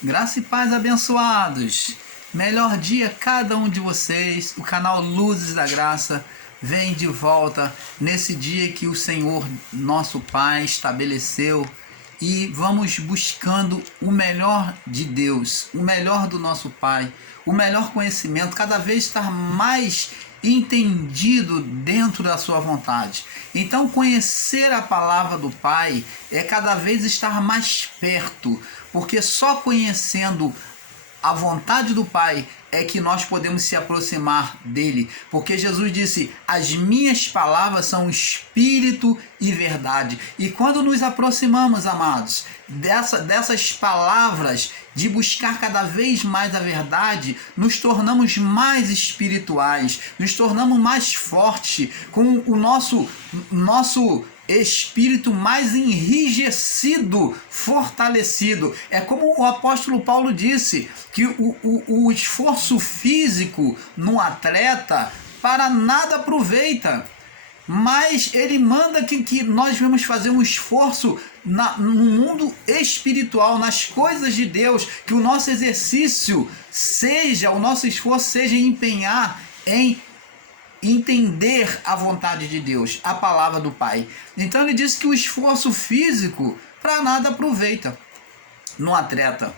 Graça e paz, abençoados. Melhor dia cada um de vocês. O canal Luzes da Graça vem de volta nesse dia que o Senhor, nosso Pai, estabeleceu, e vamos buscando o melhor de Deus, o melhor do nosso Pai, o melhor conhecimento, cada vez estar mais entendido dentro da sua vontade. Então, conhecer a palavra do Pai é cada vez estar mais perto, porque só conhecendo a vontade do Pai é que nós podemos se aproximar dele, porque Jesus disse: as minhas palavras são espírito e verdade. E quando nos aproximamos, amados, dessas palavras, de buscar cada vez mais a verdade, nos tornamos mais espirituais, nos tornamos mais fortes, com o nosso espírito mais enrijecido, fortalecido. É como o apóstolo Paulo disse, que o esforço físico no atleta para nada aproveita, mas ele manda que nós vamos fazer um esforço no mundo espiritual, nas coisas de Deus, que o nosso exercício seja, o nosso esforço seja empenhar em entender a vontade de Deus, a palavra do Pai. Então ele diz que o esforço físico para nada aproveita no atleta.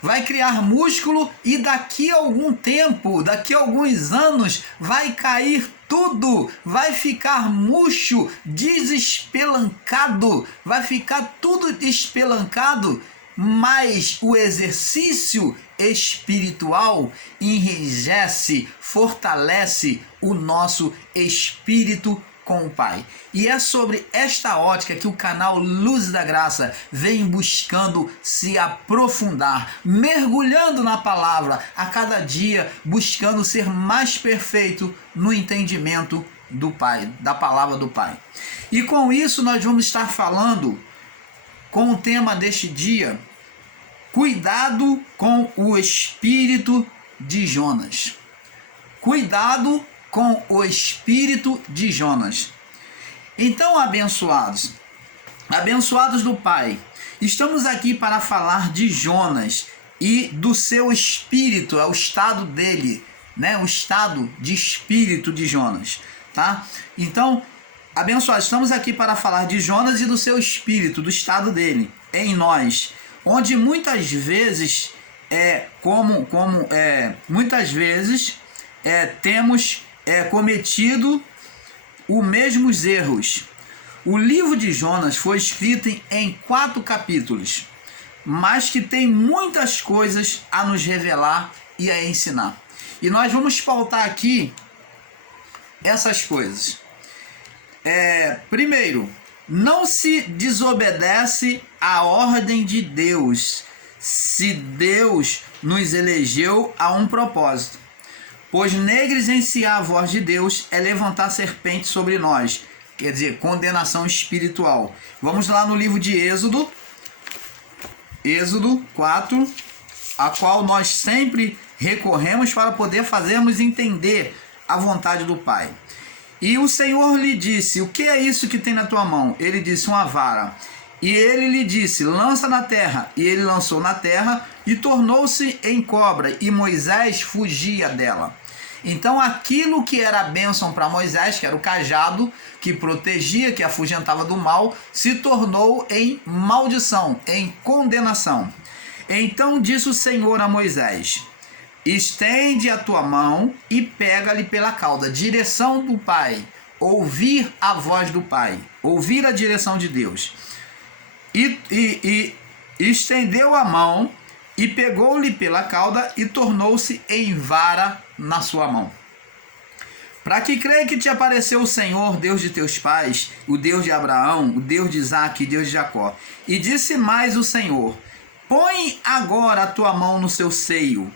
Vai criar músculo e daqui a algum tempo, daqui a alguns anos, vai cair tudo, vai ficar murcho, desespelancado, vai ficar tudo espelancado, mas o exercício espiritual enrijece, fortalece o nosso espírito com o Pai. E é sobre esta ótica que o canal Luz da Graça vem buscando se aprofundar, mergulhando na palavra a cada dia, buscando ser mais perfeito no entendimento do Pai, da palavra do Pai. E com isso nós vamos estar falando com o tema deste dia: cuidado com o espírito de Jonas. Cuidado com o espírito de Jonas. Então, abençoados do Pai, estamos aqui para falar de Jonas e do seu espírito, é o estado dele, né? O estado de espírito de Jonas, tá? Então, abençoados, estamos aqui para falar de Jonas e do seu espírito, do estado dele em nós, onde muitas vezes temos cometido os mesmos erros. O livro de Jonas foi escrito em 4 capítulos, mas que tem muitas coisas a nos revelar e a ensinar. E nós vamos pautar aqui essas coisas. Primeiro, não se desobedece à ordem de Deus, se Deus nos elegeu a um propósito. Pois negligenciar a voz de Deus é levantar serpente sobre nós, quer dizer, condenação espiritual. Vamos lá no livro de Êxodo 4, a qual nós sempre recorremos para poder fazermos entender a vontade do Pai. E o Senhor lhe disse: o que é isso que tem na tua mão? Ele disse: uma vara. E ele lhe disse: lança na terra. E ele lançou na terra e tornou-se em cobra, e Moisés fugia dela. Então aquilo que era a bênção para Moisés, que era o cajado que protegia, que afugentava do mal, se tornou em maldição, em condenação. Então disse o Senhor a Moisés: estende a tua mão e pega-lhe pela cauda. Direção do Pai, ouvir a voz do Pai, ouvir a direção de Deus. E estendeu a mão e pegou-lhe pela cauda e tornou-se em vara na sua mão. Para que creia que te apareceu o Senhor, Deus de teus pais, o Deus de Abraão, o Deus de Isaque e Deus de Jacó. E disse mais o Senhor: põe agora a tua mão no seu seio.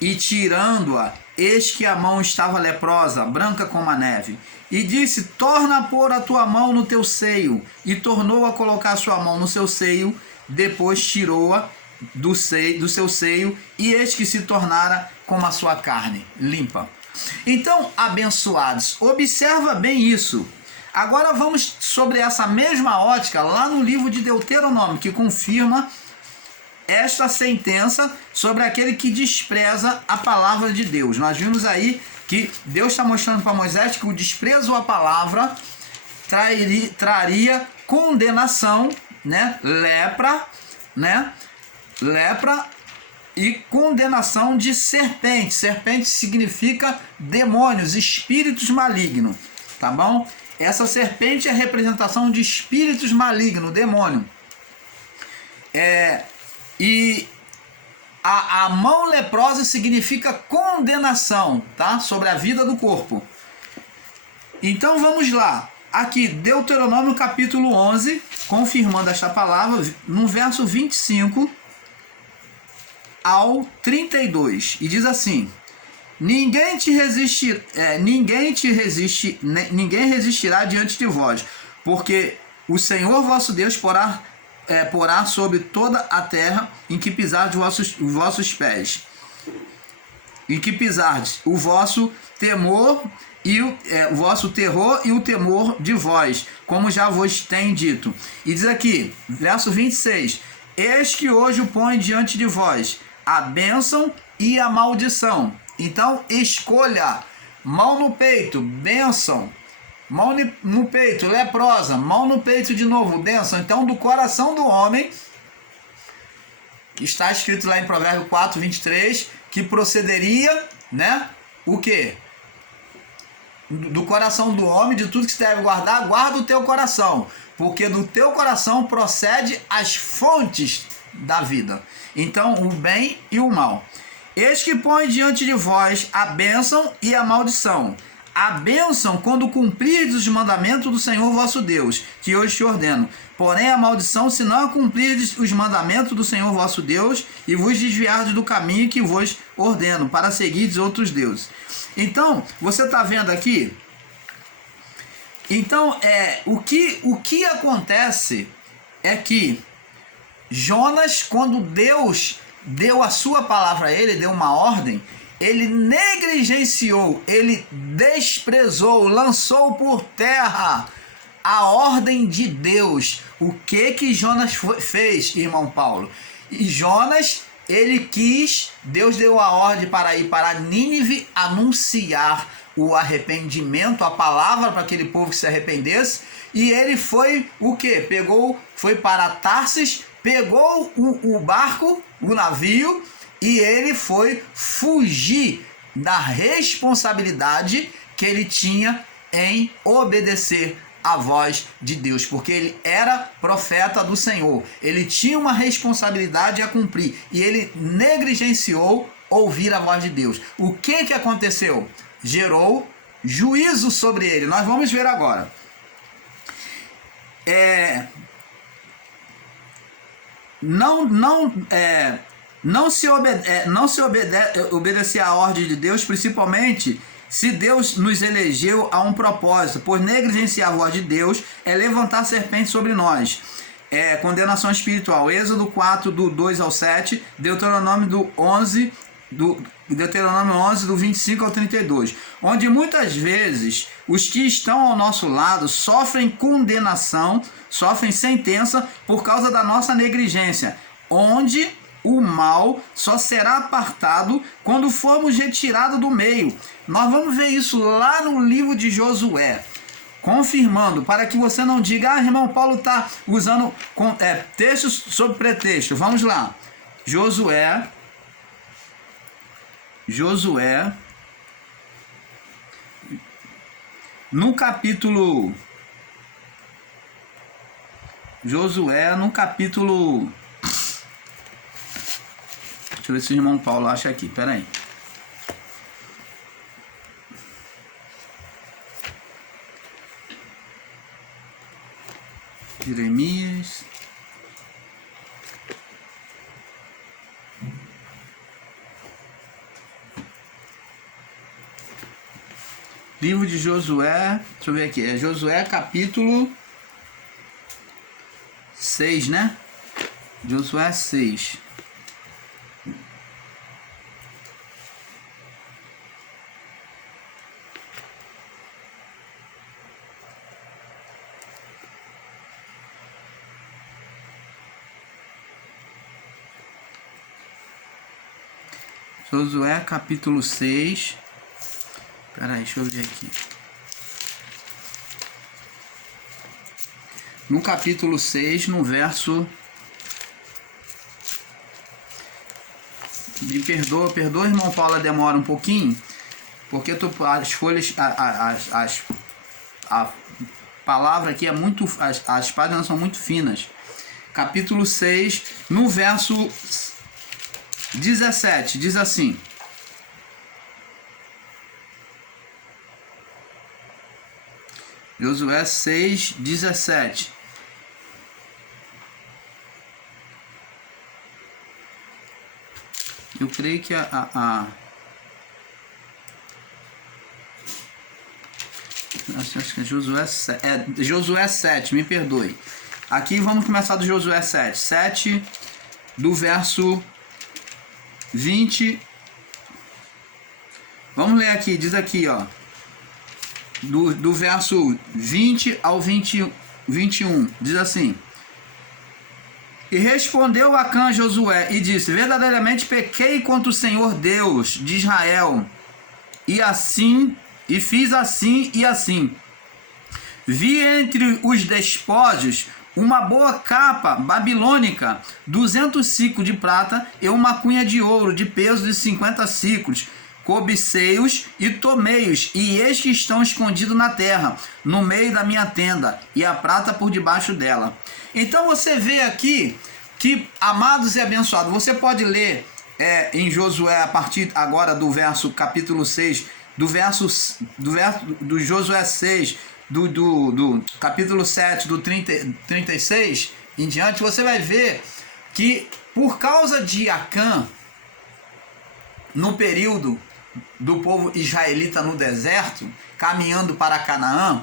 E tirando-a, eis que a mão estava leprosa, branca como a neve. E disse: torna a pôr a tua mão no teu seio. E tornou a colocar a sua mão no seu seio, depois tirou-a do seu seio, e eis que se tornara como a sua carne, limpa. Então, abençoados, observa bem isso. Agora vamos sobre essa mesma ótica lá no livro de Deuteronômio, que confirma esta sentença sobre aquele que despreza a palavra de Deus. Nós vimos aí que Deus está mostrando para Moisés que o desprezo à palavra traria condenação, né? Lepra, né? Lepra e condenação de serpente. Serpente significa demônios, espíritos malignos, tá bom? Essa serpente é a representação de espíritos malignos, demônio. E a mão leprosa significa condenação, tá? Sobre a vida do corpo. Então vamos lá. Aqui, Deuteronômio capítulo 11, confirmando esta palavra, no verso 25 ao 32. E diz assim: ninguém resistirá diante de vós, porque o Senhor vosso Deus porá sobre toda a terra em que pisardes os vossos pés, em que pisardes o vosso temor e o vosso terror e o temor de vós, como já vos tem dito. E diz aqui, verso 26: eis que hoje o põe diante de vós a bênção e a maldição. Então escolha: mão no peito, bênção; mão no peito, leprosa; mão no peito de novo, bênção. Então, do coração do homem, está escrito lá em Provérbio 4, 23, que procederia, né? O quê? Do coração do homem, de tudo que se deve guardar, guarda o teu coração, porque do teu coração procede as fontes da vida. Então, o bem e o mal. Eis que põe diante de vós a bênção e a maldição. A bênção quando cumprirdes os mandamentos do Senhor vosso Deus, que hoje te ordeno. Porém a maldição se não cumprirdes os mandamentos do Senhor vosso Deus e vos desviardes do caminho que vos ordeno, para seguirdes outros deuses. Então, você está vendo aqui? Então, o que acontece é que Jonas, quando Deus deu a sua palavra a ele, deu uma ordem, ele negligenciou, ele desprezou, lançou por terra a ordem de Deus. O que Jonas fez, irmão Paulo? E Jonas, ele quis, Deus deu a ordem para ir para Nínive anunciar o arrependimento, a palavra para aquele povo que se arrependesse, e ele foi o quê? Foi para Tarsis, pegou o barco, o navio, e ele foi fugir da responsabilidade que ele tinha em obedecer a voz de Deus, porque ele era profeta do Senhor, ele tinha uma responsabilidade a cumprir, e ele negligenciou ouvir a voz de Deus. O que aconteceu? Gerou juízo sobre ele. Nós vamos ver agora. Não se obedecer à ordem de Deus, principalmente se Deus nos elegeu a um propósito, pois negligenciar a voz de Deus é levantar serpente sobre nós. Condenação espiritual. Êxodo 4, do 2 ao 7, Deuteronômio 11, do 25 ao 32, onde muitas vezes os que estão ao nosso lado sofrem condenação, sofrem sentença por causa da nossa negligência, onde o mal só será apartado quando formos retirados do meio. Nós vamos ver isso lá no livro de Josué, confirmando, para que você não diga: irmão Paulo está usando textos sob pretexto. Vamos lá. Josué, no capítulo deixa eu ver se o irmão Paulo acha aqui, peraí. Jeremias. Livro de Josué, deixa eu ver aqui, é Josué capítulo 6, né? Josué 6. Josué capítulo 6. Peraí, deixa eu ver aqui. No capítulo 6, no verso... Me perdoa, irmão Paulo, demora um pouquinho, porque as folhas, a palavra aqui é muito, as páginas são muito finas. Capítulo 6, no verso 17, diz assim: Josué 6, 17. Eu creio que acho que é Josué 7, me perdoe. Aqui vamos começar do Josué 7. 7 do verso 20. Vamos ler aqui, diz aqui, ó. Do verso 20 ao 21. Diz assim: E respondeu Acã a Josué e disse: Verdadeiramente pequei contra o Senhor Deus de Israel, e fiz assim e assim. Vi entre os despojos uma boa capa babilônica, 200 siclos de prata e uma cunha de ouro de peso de 50 siclos. Cobicei-os e tomei-os, e eis que estão escondidos na terra, no meio da minha tenda, e a prata por debaixo dela. Então você vê aqui que, amados e abençoados, você pode ler em Josué, a partir agora do verso capítulo 6, do Josué 6, do capítulo 7, do 36 em diante, você vai ver que por causa de Acã, no período do povo israelita no deserto, caminhando para Canaã,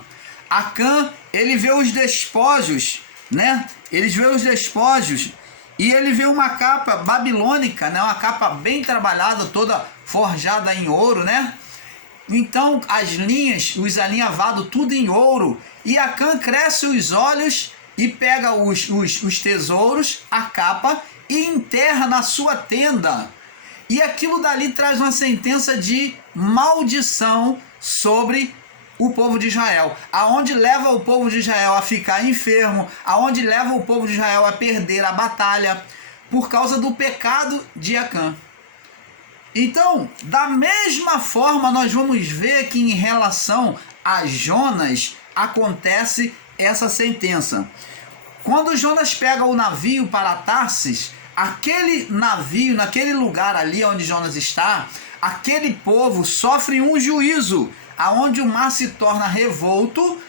Acã, ele vê os despojos, né? Ele vê os despojos e ele vê uma capa babilônica, né? Uma capa bem trabalhada, toda forjada em ouro, né? Então as linhas, os alinhavados, tudo em ouro. E Acã cresce os olhos e pega os tesouros, a capa, e enterra na sua tenda. E aquilo dali traz uma sentença de maldição sobre o povo de Israel, aonde leva o povo de Israel a ficar enfermo, aonde leva o povo de Israel a perder a batalha, por causa do pecado de Acã. Então, da mesma forma, nós vamos ver que em relação a Jonas acontece essa sentença. Quando Jonas pega o navio para Tarsis, aquele navio, naquele lugar ali onde Jonas está, aquele povo sofre um juízo, aonde o mar se torna revolto,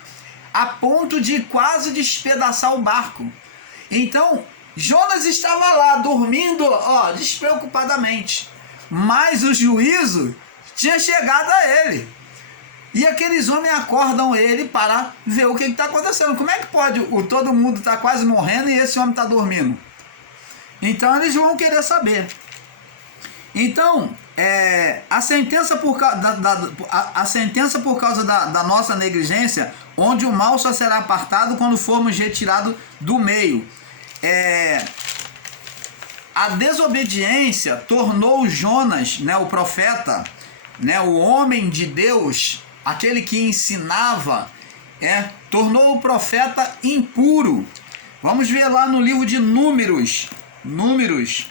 a ponto de quase despedaçar o barco. Então, Jonas estava lá, dormindo, despreocupadamente. Mas o juízo tinha chegado a ele. E aqueles homens acordam ele para ver o que está acontecendo. Como é que pode? Todo mundo está quase morrendo e esse homem está dormindo. Então eles vão querer saber. Então, a sentença por causa da nossa negligência, onde o mal só será apartado quando formos retirados do meio. A desobediência tornou Jonas, né, o profeta, né, o homem de Deus, aquele que ensinava, tornou o profeta impuro. Vamos ver lá no livro de Números. Números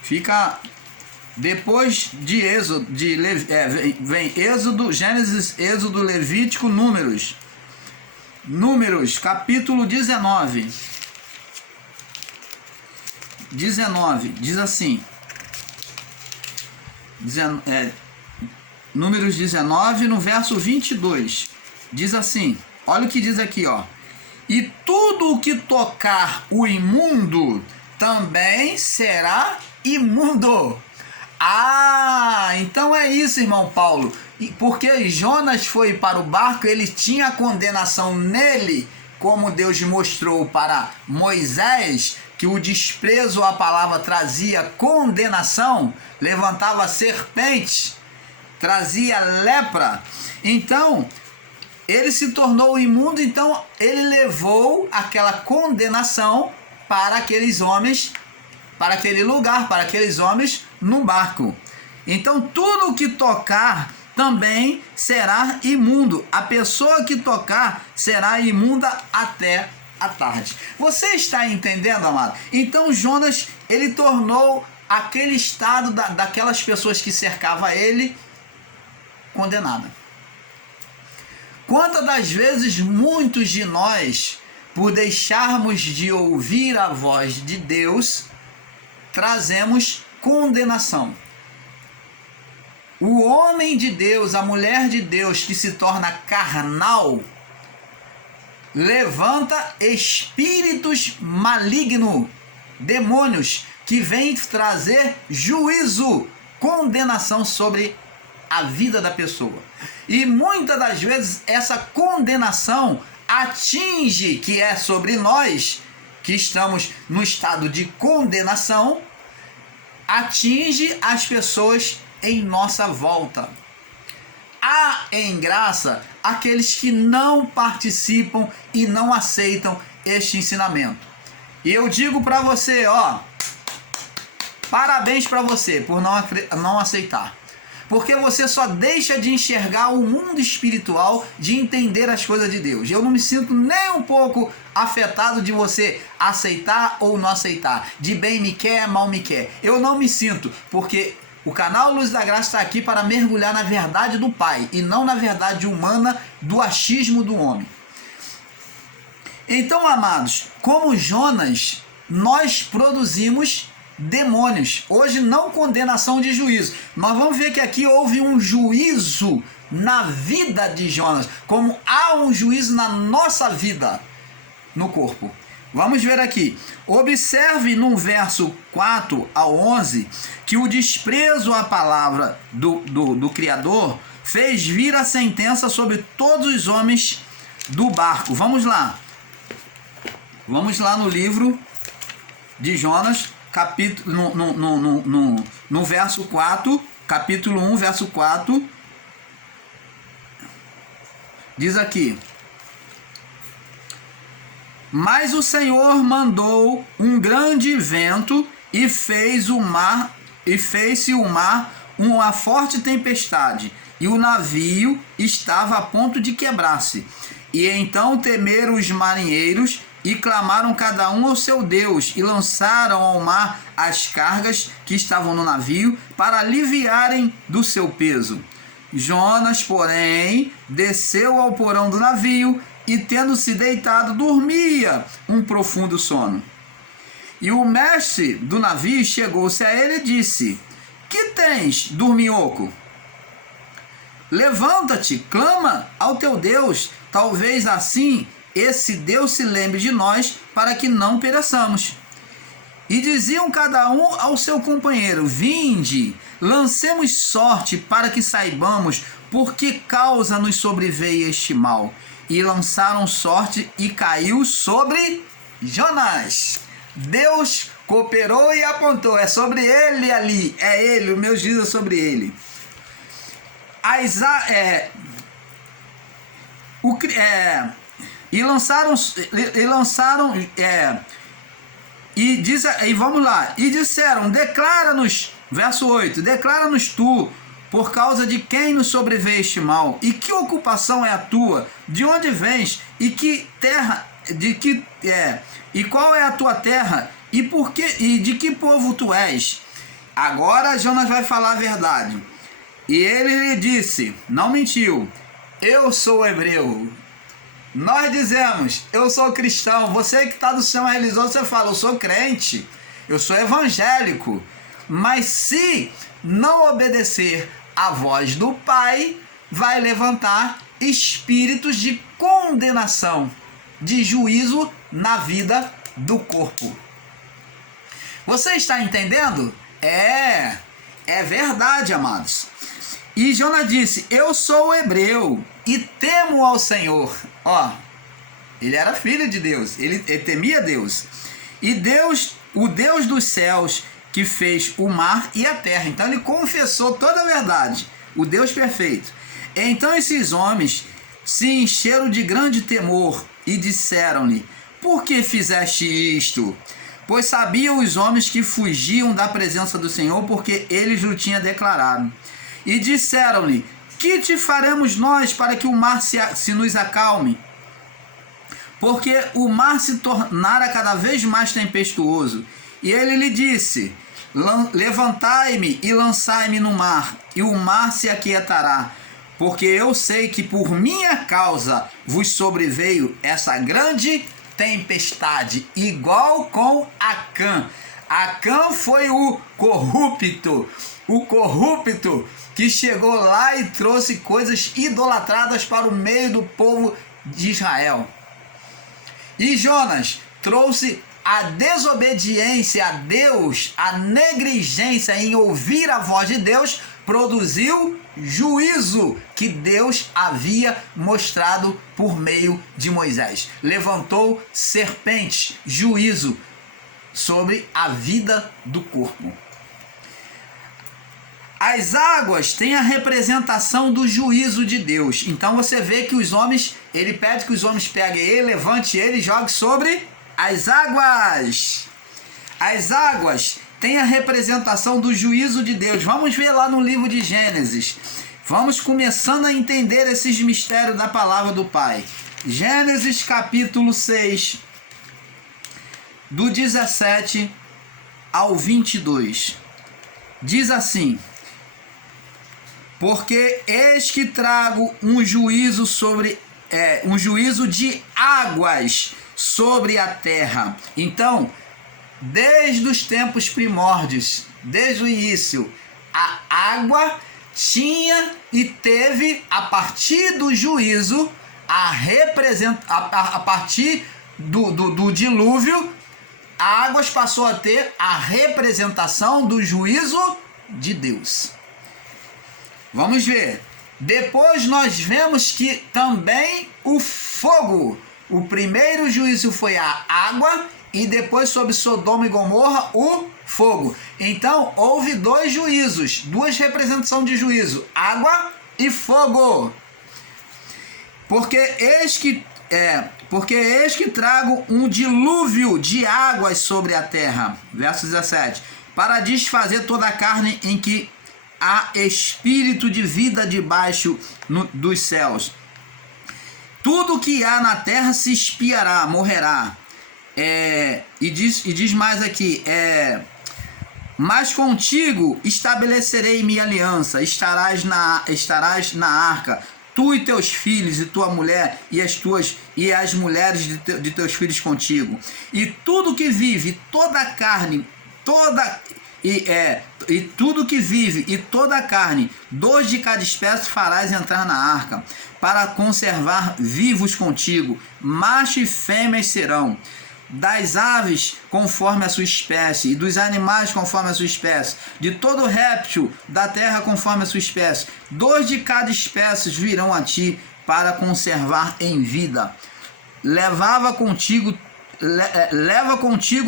fica depois de Êxodo, vem Êxodo, Gênesis, Êxodo, Levítico, Números. Números, capítulo 19. 19, diz assim. Números 19, no verso 22. Diz assim, olha o que diz aqui, ó. E tudo o que tocar o imundo também será imundo. Então é isso, irmão Paulo. Porque Jonas foi para o barco, ele tinha a condenação nele, como Deus mostrou para Moisés, que o desprezo à palavra trazia condenação, levantava serpentes, trazia lepra. Então, ele se tornou imundo, então ele levou aquela condenação para aqueles homens para aquele lugar, para aqueles homens no barco. Então tudo que tocar também será imundo. A pessoa que tocar será imunda até a tarde. Você está entendendo, amado? Então Jonas, ele tornou aquele estado daquelas pessoas que cercavam ele condenada. Quantas das vezes muitos de nós, por deixarmos de ouvir a voz de Deus, trazemos condenação. O homem de Deus, a mulher de Deus que se torna carnal, levanta espíritos malignos, demônios, que vêm trazer juízo, condenação sobre a vida da pessoa. E muitas das vezes essa condenação atinge, que é sobre nós, que estamos no estado de condenação, atinge as pessoas em nossa volta. Há em graça aqueles que não participam e não aceitam este ensinamento. E eu digo para você, parabéns para você por não aceitar. Porque você só deixa de enxergar o mundo espiritual, de entender as coisas de Deus. Eu não me sinto nem um pouco afetado de você aceitar ou não aceitar. De bem me quer, mal me quer. Eu não me sinto, porque o canal Luz da Graça está aqui para mergulhar na verdade do Pai e não na verdade humana do achismo do homem. Então, amados, como Jonas, nós produzimos demônios. Hoje não condenação de juízo. Nós vamos ver que aqui houve um juízo na vida de Jonas, como há um juízo na nossa vida, no corpo. Vamos ver aqui. Observe no verso 4 ao 11 que o desprezo à palavra do Criador fez vir a sentença sobre todos os homens do barco. Vamos lá. Vamos lá no livro de Jonas, capítulo, no verso 4, capítulo 1, verso 4. Diz aqui: mas o Senhor mandou um grande vento e fez-se o mar uma forte tempestade, e o navio estava a ponto de quebrar-se. E então temeram os marinheiros e clamaram cada um ao seu Deus, e lançaram ao mar as cargas que estavam no navio para aliviarem do seu peso. Jonas, porém, desceu ao porão do navio e, tendo-se deitado, dormia um profundo sono. E o mestre do navio chegou-se a ele e disse: que tens, dorminhoco? Levanta-te, clama ao teu Deus, talvez assim esse Deus se lembre de nós, para que não pereçamos. E diziam cada um ao seu companheiro: vinde, lancemos sorte, para que saibamos por que causa nos sobreveio este mal. E lançaram sorte, e caiu sobre Jonas. Deus cooperou e apontou: é sobre ele ali, é ele, o meu juízo é sobre ele. Vamos lá, e disseram: declara-nos, verso 8, declara-nos tu, por causa de quem nos sobreveio este mal, e que ocupação é a tua, de onde vens, e que terra, e qual é a tua terra, e por que, e de que povo tu és? Agora Jonas vai falar a verdade. E ele lhe disse, não mentiu: eu sou hebreu. Nós dizemos: eu sou cristão. Você que está do sistema religioso, você fala: eu sou crente, eu sou evangélico. Mas se não obedecer à voz do Pai, vai levantar espíritos de condenação, de juízo na vida do corpo. Você está entendendo? É verdade, amados. E Jonas disse: eu sou hebreu e temo ao Senhor. Ele era filho de Deus, ele temia Deus. E Deus, o Deus dos céus, que fez o mar e a terra. Então ele confessou toda a verdade, o Deus perfeito. Então esses homens se encheram de grande temor e disseram-lhe: por que fizeste isto? pois sabiam os homens que fugiam da presença do Senhor, porque eles o tinham declarado. E disseram-lhe: que te faremos nós para que o mar se nos acalme? Porque o mar se tornara cada vez mais tempestuoso. E ele lhe disse: levantai-me e lançai-me no mar, e o mar se aquietará. Porque eu sei que por minha causa vos sobreveio essa grande tempestade, igual com Acã. Acã foi o corrupto que chegou lá e trouxe coisas idolatradas para o meio do povo de Israel. E Jonas trouxe a desobediência a Deus, a negligência em ouvir a voz de Deus, produziu juízo que Deus havia mostrado por meio de Moisés. Levantou serpentes, juízo sobre a vida do corpo. As águas têm a representação do juízo de Deus. Então você vê que os homens, ele pede que os homens peguem ele, levante ele e jogue sobre as águas. As águas têm a representação do juízo de Deus. Vamos ver lá no livro de Gênesis. Vamos começando a entender esses mistérios da palavra do Pai. Gênesis capítulo 6, do 17 ao 22. Diz assim: porque eis que trago um juízo de águas sobre a terra. Então, desde os tempos primórdios, desde o início, a água tinha e teve, a partir do juízo, a partir do dilúvio, a águas passou a ter a representação do juízo de Deus. Vamos ver. Depois nós vemos que também o fogo, o primeiro juízo foi a água, e depois sobre Sodoma e Gomorra o fogo. Então houve dois juízos, duas representações de juízo, água e fogo. Porque eis que trago um dilúvio de águas sobre a terra. Verso 17. Para desfazer toda a carne em que há espírito de vida debaixo dos céus. Tudo que há na terra se espiará, morrerá. E diz mais aqui, mas contigo estabelecerei minha aliança, estarás na arca, tu e teus filhos, e tua mulher, e as mulheres de teus filhos contigo. E tudo que vive, toda a carne, tudo que vive e toda a carne, 2 de cada espécie farás entrar na arca, para conservar vivos contigo, macho e fêmeas serão. Das aves conforme a sua espécie, e dos animais conforme a sua espécie, de todo réptil da terra conforme a sua espécie, 2 de cada espécie virão a ti para conservar em vida. Leva contigo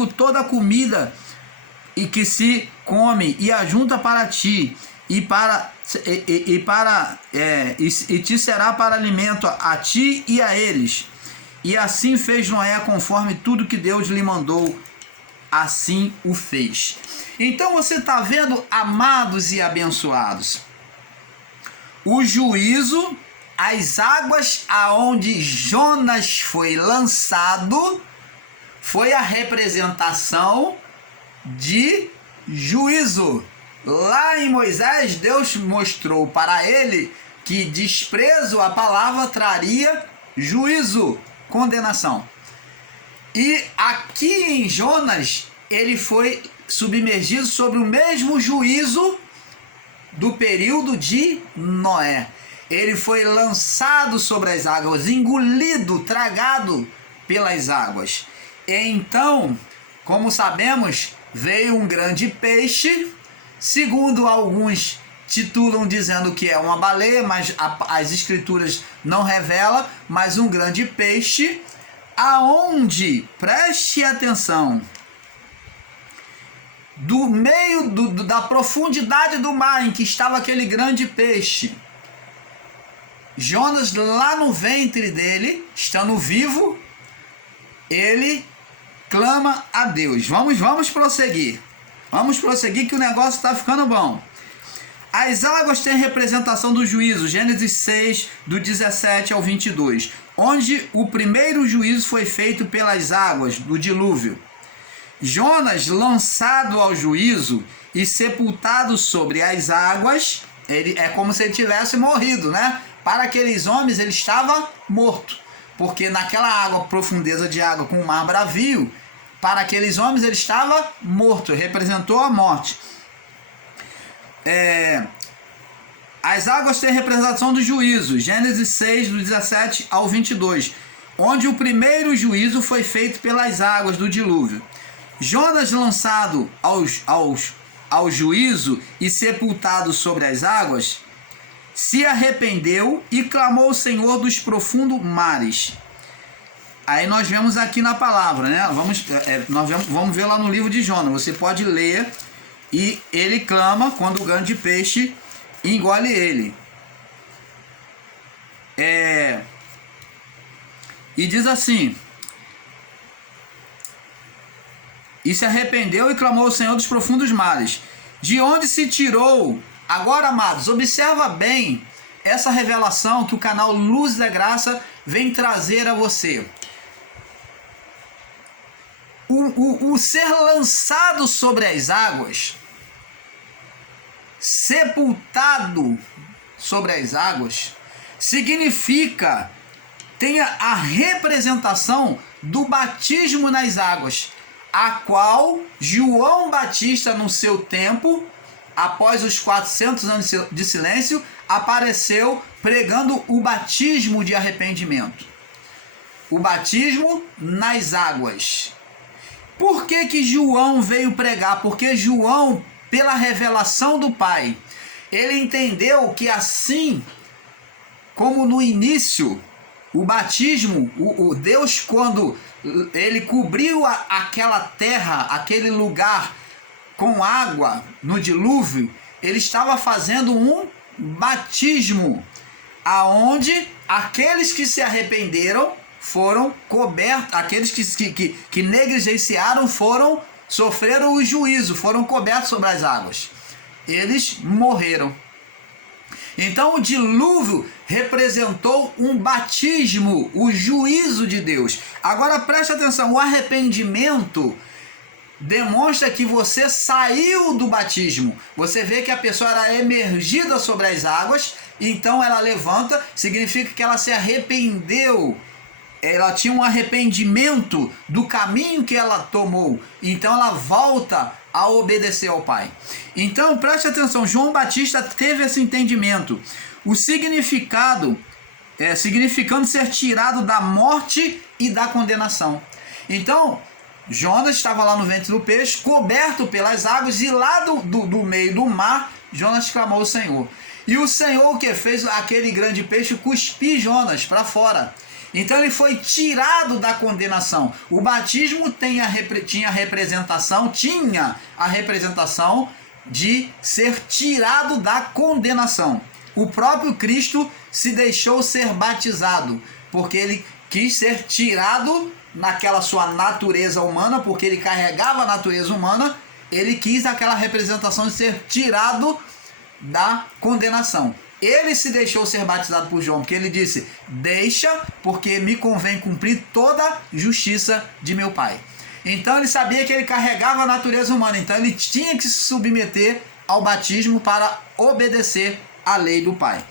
toda a comida e que se come, e ajunta para ti, e te será para alimento a ti e a eles. E assim fez Noé, conforme tudo que Deus lhe mandou, assim o fez. Então você está vendo, amados e abençoados, o juízo, as águas aonde Jonas foi lançado, foi a representação de juízo. Lá em Moisés, Deus mostrou para ele que desprezo à palavra traria juízo, condenação. E aqui em Jonas, ele foi submergido sobre o mesmo juízo do período de Noé. Ele foi lançado sobre as águas, engolido, tragado pelas águas. E então, como sabemos, veio um grande peixe, segundo alguns titulam dizendo que é uma baleia, mas as escrituras não revelam, mas um grande peixe, aonde, preste atenção, do meio da profundidade do mar em que estava aquele grande peixe, Jonas, lá no ventre dele, estando vivo, ele clama a Deus. Vamos prosseguir. Vamos prosseguir que o negócio está ficando bom. As águas têm representação do juízo, Gênesis 6, do 17 ao 22, onde o primeiro juízo foi feito pelas águas do dilúvio. Jonas, lançado ao juízo e sepultado sobre as águas, ele é como se ele tivesse morrido, né? Para aqueles homens ele estava morto, porque naquela água, profundeza de água com o mar bravio, para aqueles homens ele estava morto, representou a morte. As águas têm representação do juízo, Gênesis 6, do 17 ao 22, onde o primeiro juízo foi feito pelas águas do dilúvio. Jonas, lançado ao juízo e sepultado sobre as águas, se arrependeu e clamou ao Senhor dos profundos mares. Aí nós vemos aqui na palavra, né? Vamos ver lá no livro de Jonas, você pode ler. E ele clama quando o grande peixe engole ele. E diz assim: e se arrependeu e clamou ao Senhor dos profundos mares. De onde se tirou? Agora, amados, observa bem essa revelação que o canal Luz da Graça vem trazer a você. O ser lançado sobre as águas, sepultado sobre as águas, significa, tem a representação do batismo nas águas, a qual João Batista, no seu tempo, após os 400 anos de silêncio, apareceu pregando o batismo de arrependimento. O batismo nas águas. Por que João veio pregar? Porque João, pela revelação do Pai, ele entendeu que assim como no início, o batismo, o Deus, quando ele cobriu aquela terra, aquele lugar com água no dilúvio, ele estava fazendo um batismo, aonde aqueles que se arrependeram foram cobertos, aqueles que negligenciaram sofreram o juízo, foram cobertos sobre as águas. Eles morreram. Então o dilúvio representou um batismo, o juízo de Deus. Agora preste atenção, o arrependimento demonstra que você saiu do batismo. Você vê que a pessoa era emergida sobre as águas, então ela levanta, significa que ela se arrependeu. Ela tinha um arrependimento do caminho que ela tomou. Então ela volta a obedecer ao Pai. Então preste atenção, João Batista teve esse entendimento. O significando ser tirado da morte e da condenação. Então Jonas estava lá no ventre do peixe, coberto pelas águas, e lá do meio do mar, Jonas clamou ao Senhor. E o Senhor, o que fez? Aquele grande peixe cuspir Jonas para fora. Então ele foi tirado da condenação. O batismo tinha a representação de ser tirado da condenação. O próprio Cristo se deixou ser batizado, porque ele quis ser tirado naquela sua natureza humana, porque ele carregava a natureza humana, ele quis aquela representação de ser tirado da condenação. Ele se deixou ser batizado por João, porque ele disse: deixa, porque me convém cumprir toda a justiça de meu Pai. Então ele sabia que ele carregava a natureza humana, então ele tinha que se submeter ao batismo para obedecer à lei do Pai.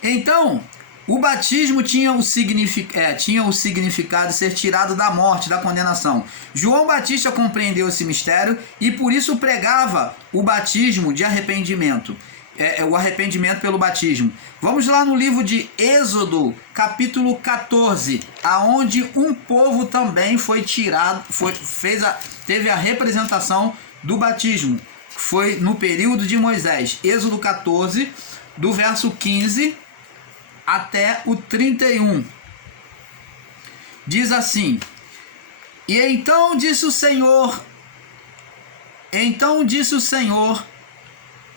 Então, o batismo tinha o significado de ser tirado da morte, da condenação. João Batista compreendeu esse mistério e por isso pregava o batismo de arrependimento. O arrependimento pelo batismo. Vamos lá no livro de Êxodo, capítulo 14, aonde um povo também foi tirado, teve a representação do batismo. Foi no período de Moisés. Êxodo 14, do verso 15 até o 31. Diz assim: e então disse o Senhor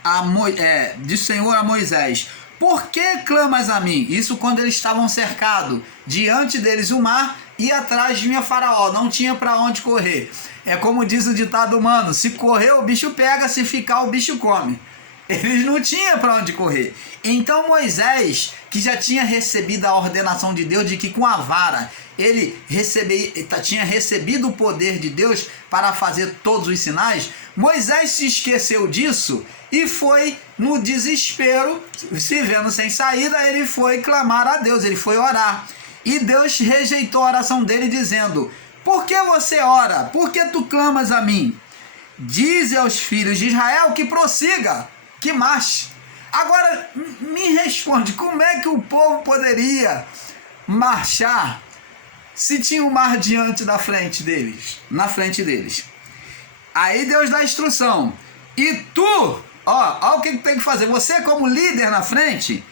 a Moisés: por que clamas a mim? Isso quando eles estavam cercados, diante deles o mar ir atrás de Faraó, não tinha para onde correr. É como diz o ditado humano, se correr o bicho pega, se ficar o bicho come. Eles não tinham para onde correr. Então Moisés, que já tinha recebido a ordenação de Deus de que com a vara ele tinha recebido o poder de Deus para fazer todos os sinais, Moisés se esqueceu disso e foi no desespero, se vendo sem saída, ele foi clamar a Deus, ele foi orar. E Deus rejeitou a oração dele dizendo: por que você ora? Por que tu clamas a mim? Dize aos filhos de Israel que prossiga, que marche. Agora me responde, como é que o povo poderia marchar se tinha o mar diante da frente deles, na frente deles? Aí Deus dá a instrução. E tu, ó o que tem que fazer. Você como líder na frente,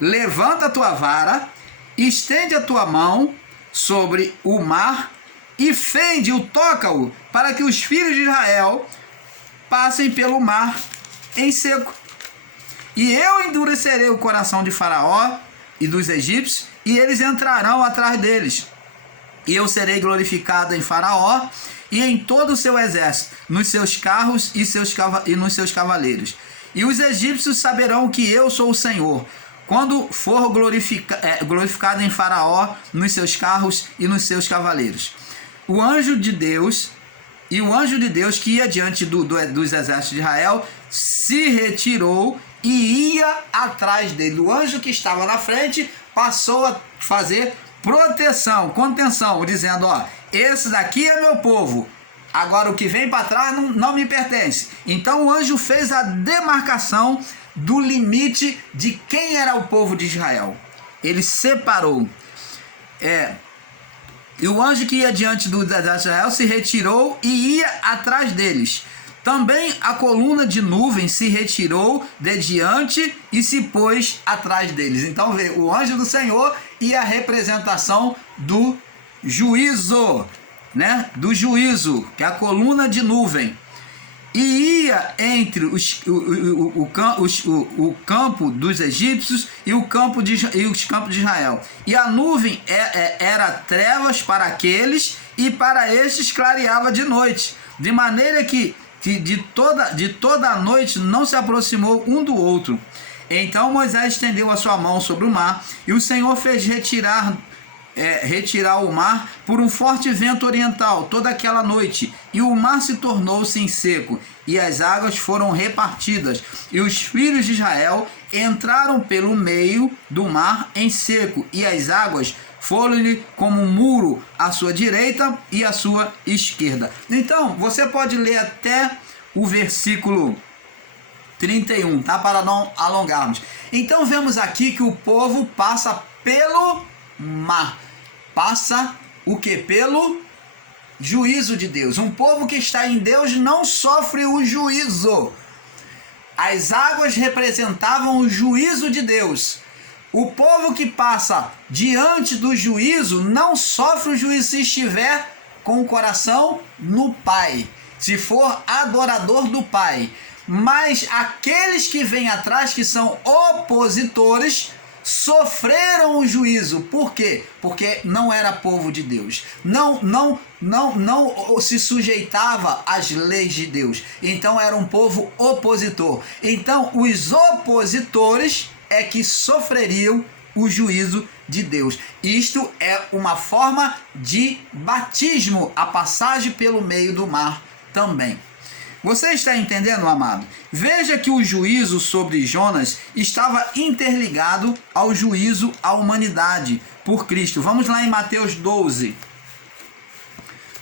levanta a tua vara, estende a tua mão sobre o mar e fende-o, toca-o, para que os filhos de Israel passem pelo mar em seco. E eu endurecerei o coração de Faraó e dos egípcios, e eles entrarão atrás deles. E eu serei glorificado em Faraó e em todo o seu exército, nos seus carros e nos seus cavaleiros. E os egípcios saberão que eu sou o Senhor, quando for glorificado em Faraó, nos seus carros e nos seus cavaleiros. O anjo de Deus que ia diante dos exércitos de Israel se retirou e ia atrás dele. O anjo que estava na frente passou a fazer proteção, contenção, dizendo: esse daqui é meu povo, agora o que vem para trás não me pertence. Então o anjo fez a demarcação do limite de quem era o povo de Israel. Ele separou. E o anjo que ia diante do exército de Israel se retirou e ia atrás deles. Também a coluna de nuvem se retirou de diante e se pôs atrás deles. Então vê, o anjo do Senhor e a representação do juízo, né? Do juízo, que é a coluna de nuvem. E ia entre o campo dos egípcios e os campos de Israel. E a nuvem era trevas para aqueles, e para estes clareava de noite, de maneira que de toda a noite não se aproximou um do outro. Então Moisés estendeu a sua mão sobre o mar, e o Senhor fez retirar o mar por um forte vento oriental toda aquela noite, e o mar se tornou-se em seco, e as águas foram repartidas, e os filhos de Israel entraram pelo meio do mar em seco, e as águas foram-lhe como um muro à sua direita e à sua esquerda. Então, você pode ler até o versículo 31, tá? Para não alongarmos. Então, vemos aqui que o povo passa pelo mar. Passa o que? Pelo juízo de Deus. Um povo que está em Deus não sofre o juízo. As águas representavam o juízo de Deus. O povo que passa diante do juízo não sofre o juízo se estiver com o coração no Pai, se for adorador do Pai. Mas aqueles que vêm atrás, que são opositores, sofreram o juízo. Por quê? Porque não era povo de Deus. Não se sujeitava às leis de Deus. Então era um povo opositor. Então os opositores é que sofreriam o juízo de Deus. Isto é uma forma de batismo, a passagem pelo meio do mar também. Você está entendendo, amado? Veja que o juízo sobre Jonas estava interligado ao juízo à humanidade por Cristo. Vamos lá em Mateus 12.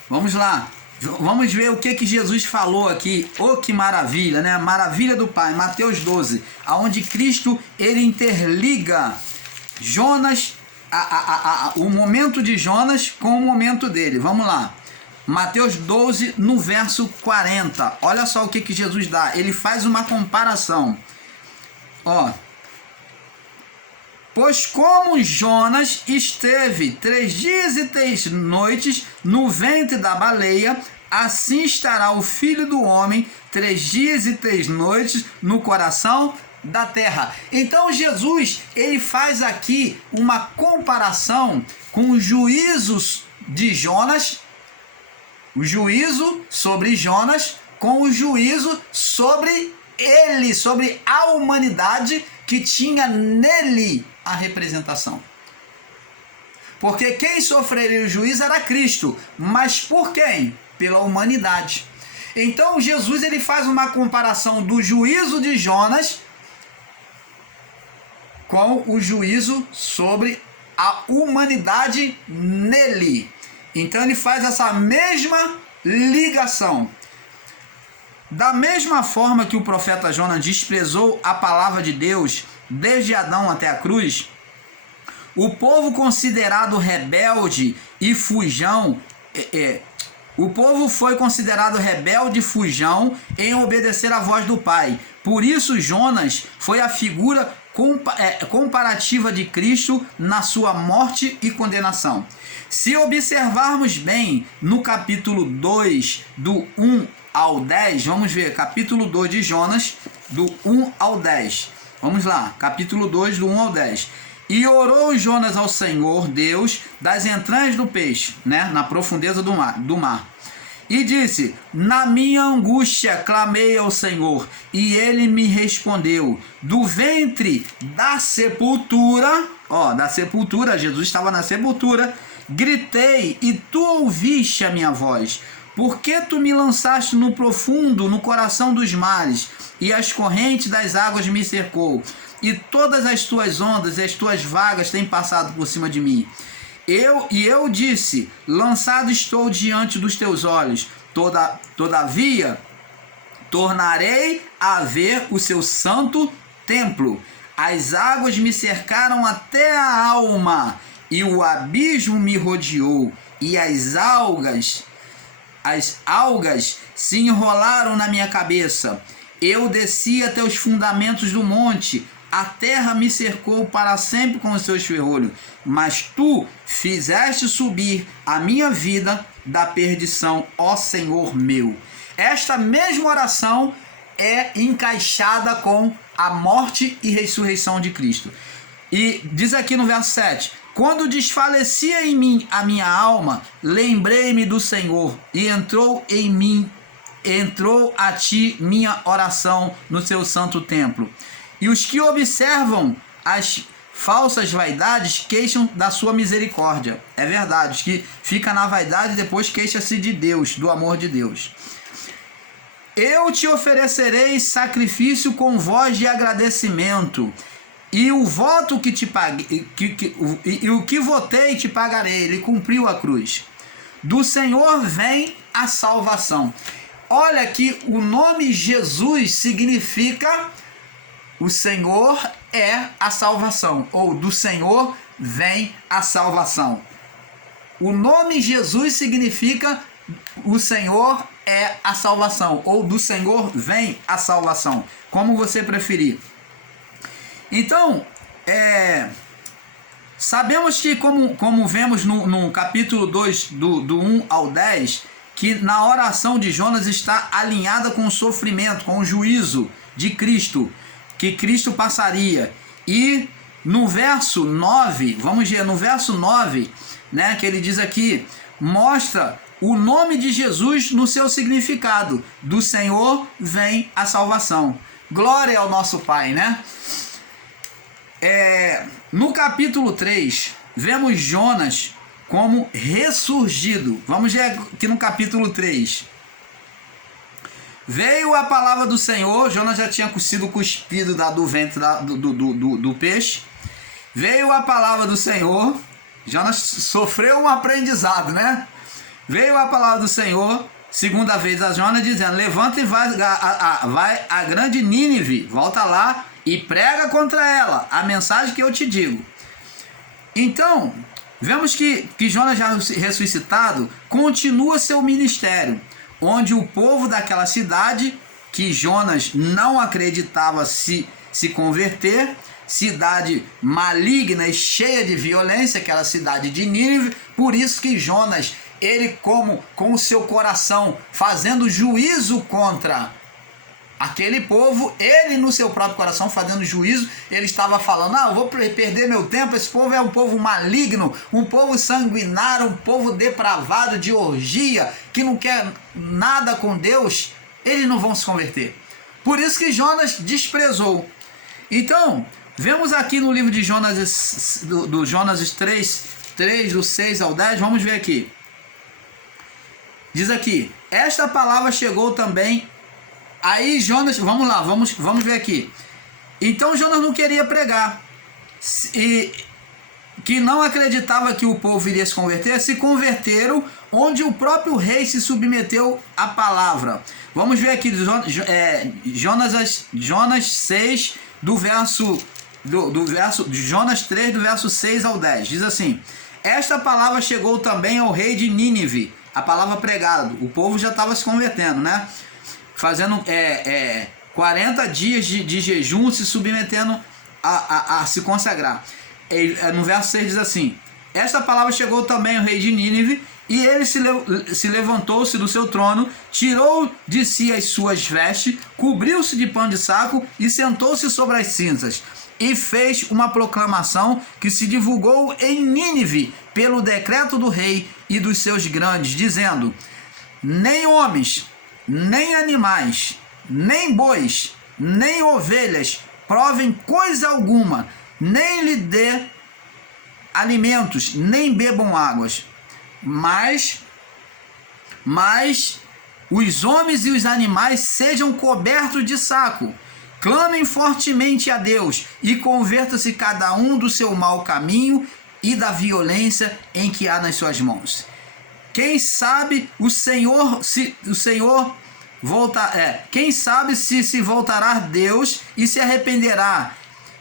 Vamos lá. Vamos ver o que Jesus falou aqui. Oh, que maravilha, né? Maravilha do Pai. Mateus 12, aonde Cristo ele interliga Jonas, o momento de Jonas com o momento dele. Vamos lá. Mateus 12, no verso 40. Olha só o que Jesus dá. Ele faz uma comparação. Pois como Jonas esteve 3 dias e 3 noites no ventre da baleia, assim estará o Filho do Homem 3 dias e 3 noites no coração da terra. Então Jesus ele faz aqui uma comparação com os juízos de Jonas, o juízo sobre Jonas, com o juízo sobre ele, sobre a humanidade que tinha nele a representação. Porque quem sofreria o juízo era Cristo, mas por quem? Pela humanidade. Então Jesus ele faz uma comparação do juízo de Jonas com o juízo sobre a humanidade nele. Então ele faz essa mesma ligação. Da mesma forma que o profeta Jonas desprezou a palavra de Deus desde Adão até a cruz, o povo considerado rebelde e fujão, o povo foi considerado rebelde e fujão em obedecer à voz do Pai. Por isso Jonas foi a figura comparativa de Cristo na sua morte e condenação. Se observarmos bem no capítulo 2, do 1 ao 10, vamos ver, capítulo 2 de Jonas, do 1 ao 10. Vamos lá, capítulo 2, do 1 ao 10. E orou Jonas ao Senhor Deus das entranhas do peixe, né, na profundeza do mar. E disse: na minha angústia clamei ao Senhor, e ele me respondeu. Do ventre da sepultura, Jesus estava na sepultura, gritei, e tu ouviste a minha voz. Por que tu me lançaste no profundo, no coração dos mares, e as correntes das águas me cercou? E todas as tuas ondas e as tuas vagas têm passado por cima de mim. Eu disse: lançado estou diante dos teus olhos. Todavia, tornarei a ver o seu santo templo. As águas me cercaram até a alma, e o abismo me rodeou, e as algas se enrolaram na minha cabeça. Eu desci até os fundamentos do monte. A terra me cercou para sempre com os seus ferrolhos, mas tu fizeste subir a minha vida da perdição, ó Senhor meu. Esta mesma oração é encaixada com a morte e ressurreição de Cristo. E diz aqui no verso 7, quando desfalecia em mim a minha alma, lembrei-me do Senhor, e entrou a ti minha oração no seu santo templo. E os que observam as falsas vaidades queixam da sua misericórdia. É verdade, os que ficam na vaidade depois queixam-se de Deus, do amor de Deus. Eu te oferecerei sacrifício com voz de agradecimento, e o voto que te paguei, e o que votei te pagarei. Ele cumpriu a cruz. Do Senhor vem a salvação. Olha que o nome Jesus significa o Senhor é a salvação, ou do Senhor vem a salvação. O nome Jesus significa o Senhor é a salvação, ou do Senhor vem a salvação, como você preferir. Então, sabemos que, como vemos no capítulo 2, do 1 ao 10, que na oração de Jonas está alinhada com o sofrimento, com o juízo de Cristo, que Cristo passaria. E no verso 9, vamos ver, no verso 9, né, que ele diz aqui, mostra o nome de Jesus no seu significado. Do Senhor vem a salvação. Glória ao nosso Pai, né? No capítulo 3, vemos Jonas como ressurgido. Vamos ver aqui no capítulo 3. Veio a palavra do Senhor, Jonas já tinha sido cuspido do ventre do peixe. Veio a palavra do Senhor, Jonas sofreu um aprendizado, né? Veio a palavra do Senhor, segunda vez a Jonas, dizendo: levanta e vai a grande Nínive, volta lá e prega contra ela a mensagem que eu te digo. Então, vemos que Jonas, já ressuscitado, continua seu ministério, onde o povo daquela cidade, que Jonas não acreditava se converter, cidade maligna e cheia de violência, aquela cidade de Nínive, por isso que Jonas, ele com o seu coração, fazendo juízo contra Aquele povo, ele no seu próprio coração fazendo juízo, ele estava falando, eu vou perder meu tempo, esse povo é um povo maligno, um povo sanguinário, um povo depravado de orgia, que não quer nada com Deus, eles não vão se converter. Por isso que Jonas desprezou. Então, vemos aqui no livro de Jonas, do Jonas 3, do 6 ao 10, vamos ver aqui. Diz aqui, esta palavra chegou também. Aí Jonas, vamos lá, vamos ver aqui. Então Jonas não queria pregar. E que não acreditava que o povo iria se converter, se converteram onde o próprio rei se submeteu à palavra. Vamos ver aqui Jonas 6, do verso Jonas 3, do verso 6 ao 10. Diz assim, esta palavra chegou também ao rei de Nínive, a palavra pregada. O povo já estava se convertendo, né? Fazendo 40 dias de jejum, se submetendo a se consagrar. No verso 6 diz assim, esta palavra chegou também ao rei de Nínive, e ele se levantou-se do seu trono, tirou de si as suas vestes, cobriu-se de pano de saco e sentou-se sobre as cinzas. E fez uma proclamação que se divulgou em Nínive pelo decreto do rei e dos seus grandes, dizendo, nem homens, nem animais, nem bois, nem ovelhas provem coisa alguma, nem lhe dê alimentos, nem bebam águas, mas os homens e os animais sejam cobertos de saco, clamem fortemente a Deus e converta-se cada um do seu mau caminho e da violência em que há nas suas mãos. Quem sabe quem sabe se voltará Deus e se arrependerá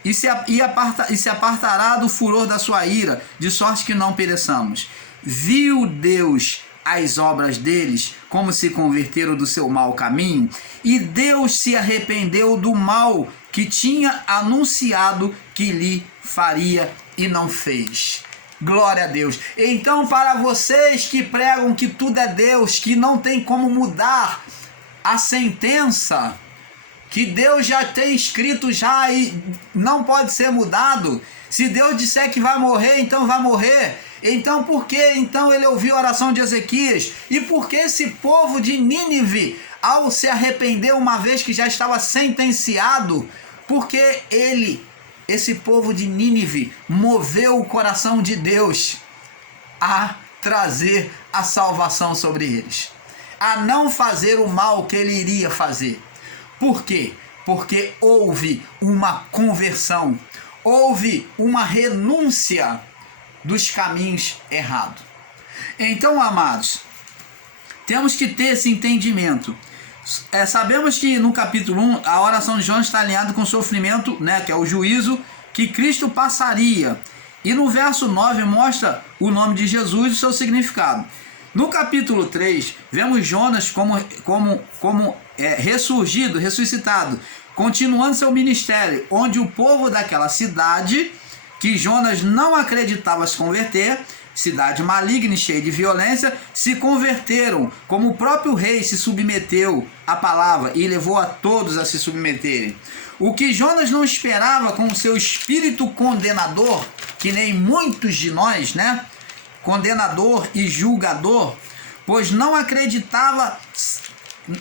e se apartará do furor da sua ira, de sorte que não pereçamos. Viu Deus as obras deles, como se converteram do seu mau caminho, e Deus se arrependeu do mal que tinha anunciado que lhe faria e não fez. Glória a Deus. Então, para vocês que pregam que tudo é Deus, que não tem como mudar a sentença, que Deus já tem escrito já e não pode ser mudado, se Deus disser que vai morrer, então vai morrer. Então por que então ele ouviu a oração de Ezequias? E por que esse povo de Nínive, ao se arrepender uma vez que já estava sentenciado, porque esse povo de Nínive moveu o coração de Deus a trazer a salvação sobre eles, a não fazer o mal que ele iria fazer? Por quê? Porque houve uma conversão, houve uma renúncia dos caminhos errados. Então, amados, temos que ter esse entendimento. Sabemos que no capítulo 1, a oração de Jonas está alinhada com o sofrimento, né, que é o juízo que Cristo passaria. E no verso 9 mostra o nome de Jesus e o seu significado. No capítulo 3, vemos Jonas como ressurgido, ressuscitado, continuando seu ministério, onde o povo daquela cidade, que Jonas não acreditava se converter, cidade maligna e cheia de violência, se converteram, como o próprio rei se submeteu à palavra e levou a todos a se submeterem. O que Jonas não esperava, com o seu espírito condenador, que nem muitos de nós, né? Condenador e julgador, pois não acreditava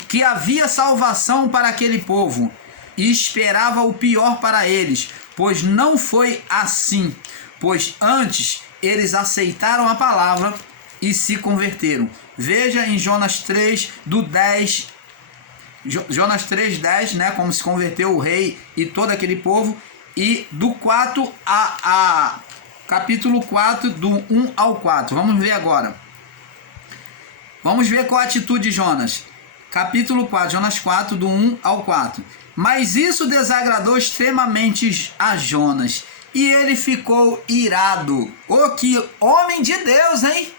que havia salvação para aquele povo e esperava o pior para eles, pois não foi assim, pois antes eles aceitaram a palavra e se converteram. Veja em Jonas 3, do 10, Jonas 3:10, né, como se converteu o rei e todo aquele povo, e do 4 a capítulo 4, do 1 ao 4. Vamos ver agora. Vamos ver qual a atitude de Jonas. Capítulo 4, Jonas 4, do 1 ao 4. Mas isso desagradou extremamente a Jonas, e ele ficou irado. Que homem de Deus, hein?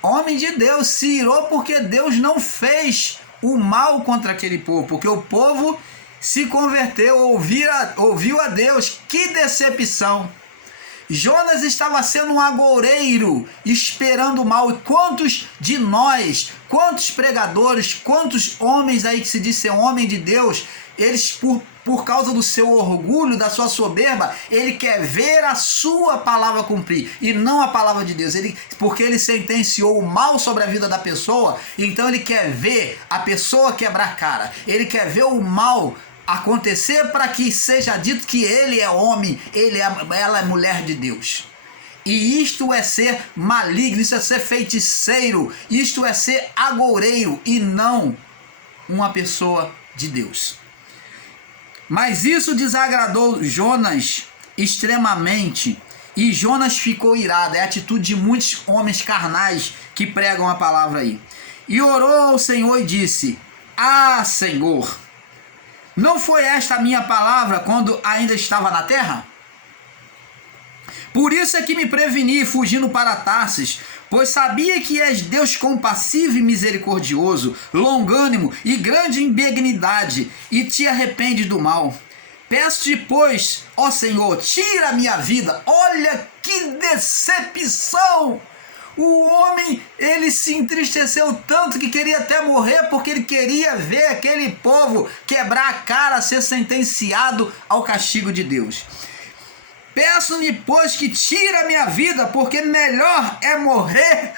Homem de Deus, se irou porque Deus não fez o mal contra aquele povo, porque o povo se converteu, ouviu a Deus. Que decepção! Jonas estava sendo um agoureiro, esperando o mal. E quantos de nós, quantos pregadores, quantos homens aí que se diz ser homem de Deus, eles por causa do seu orgulho, da sua soberba, ele quer ver a sua palavra cumprir e não a palavra de Deus. Porque ele sentenciou o mal sobre a vida da pessoa, então ele quer ver a pessoa quebrar a cara. Ele quer ver o mal acontecer para que seja dito que ele é homem, ela é mulher de Deus. E isto é ser maligno, isso é ser feiticeiro, isto é ser agoureiro e não uma pessoa de Deus. Mas isso desagradou Jonas extremamente, e Jonas ficou irado. É a atitude de muitos homens carnais que pregam a palavra aí. E orou ao Senhor e disse: Ah, Senhor, não foi esta a minha palavra quando ainda estava na terra? Por isso é que me preveni, fugindo para Tarsis, pois sabia que és Deus compassivo e misericordioso, longânimo e grande em benignidade, e te arrepende do mal. Peço-te, pois, ó Senhor, tira a minha vida. Olha que decepção! O homem, ele se entristeceu tanto que queria até morrer, porque ele queria ver aquele povo quebrar a cara, ser sentenciado ao castigo de Deus. Peço-lhe, pois, que tire a minha vida, porque melhor é morrer